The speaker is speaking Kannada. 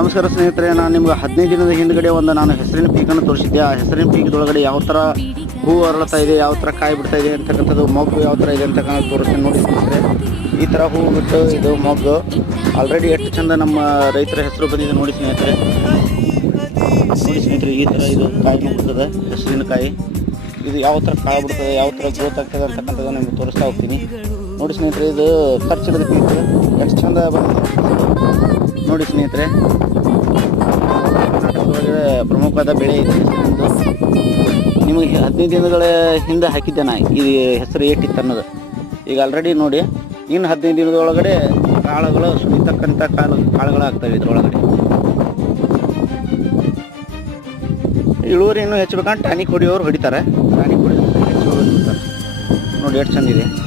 ನಮಸ್ಕಾರ ಸ್ನೇಹಿತರೆ, ನಾನು ನಿಮ್ಗೆ 15 ದಿನದ ಹಿಂದ್ಗಡೆ ನಾನು ಹೆಸರಿನ ಪೀಕನ್ನು ತೋರಿಸಿದ್ದೆ. ಆ ಹೆಸರಿನ ಪೀಕದೊಳಗಡೆ ಯಾವ ಥರ ಹೂವು ಅರಳ್ತಾ ಇದೆ, ಯಾವ ಥರ ಕಾಯಿ ಬಿಡ್ತಾ ಇದೆ ಅಂತಕ್ಕಂಥದ್ದು, ಮೊಗ್ಗು ಯಾವ ಥರ ಇದೆ ಅಂತಕ್ಕಂಥ ತೋರಿಸ್ತೀನಿ. ನೋಡಿ ಸ್ನೇಹಿತರೆ, ಈ ಥರ ಹೂವು ಬಿಟ್ಟು ಇದು ಮೊಗ್ಗು ಆಲ್ರೆಡಿ ಎಷ್ಟು ಚಂದ ನಮ್ಮ ರೈತರ ಹೆಸರು ಬಂದಿದೆ. ನೋಡಿ ಸ್ನೇಹಿತರೆ, ಈ ಥರ ಇದು ಕಾಯಿ ಬಿಡ್ತದೆ, ಹೆಸರಿನ ಕಾಯಿ. ಇದು ಯಾವ ಥರ ಕಾಯಿ ಬಿಡ್ತದೆ, ಯಾವ ಥರ ಗ್ರೋತ್ ಆಗ್ತದೆ ಅಂತಕ್ಕಂಥದ್ದು ನಿಮ್ಗೆ ತೋರಿಸ್ತಾ ಹೋಗ್ತೀನಿ. ನೋಡಿ ಸ್ನೇಹಿತರೆ, ಇದು ಖರ್ಚಿಡದ ಪೀಕ್ ಎಷ್ಟು ಚಂದ ಬಂದಿದೆ ನೋಡಿ ಸ್ನೇಹಿತರೆ. ಕರ್ನಾಟಕದೊಳಗೆ ಪ್ರಮುಖವಾದ ಬೆಳೆ ಇದೆ. ನಿಮಗೆ 15 ದಿನಗಳ ಹಿಂದೆ ಹಾಕಿದ್ದೆ ನಾ ಈ ಹೆಸರು ಏಟಿತ್ತು ಅನ್ನೋದು. ಈಗ ಆಲ್ರೆಡಿ ನೋಡಿ, ಇನ್ನು 15 ದಿನದೊಳಗಡೆ ಕಾಳುಗಳು ಸುಳಿತಕ್ಕಂಥ ಕಾಳುಗಳಾಗ್ತವೆ. ಇದರೊಳಗಡೆ ಇಳುವರಿ ಇನ್ನೂ ಹೆಚ್ಚಬೇಕಂತ ಟಾನಿಕ್ ಹೊಡಿಯೋರು ಹೊಡಿತಾರೆ. ಟಾನಿಕ್ ಹೊಡಿಯೋರು ಹೆಚ್ಚು ನೋಡಿ ಎಷ್ಟು ಚಂದಿದೆ.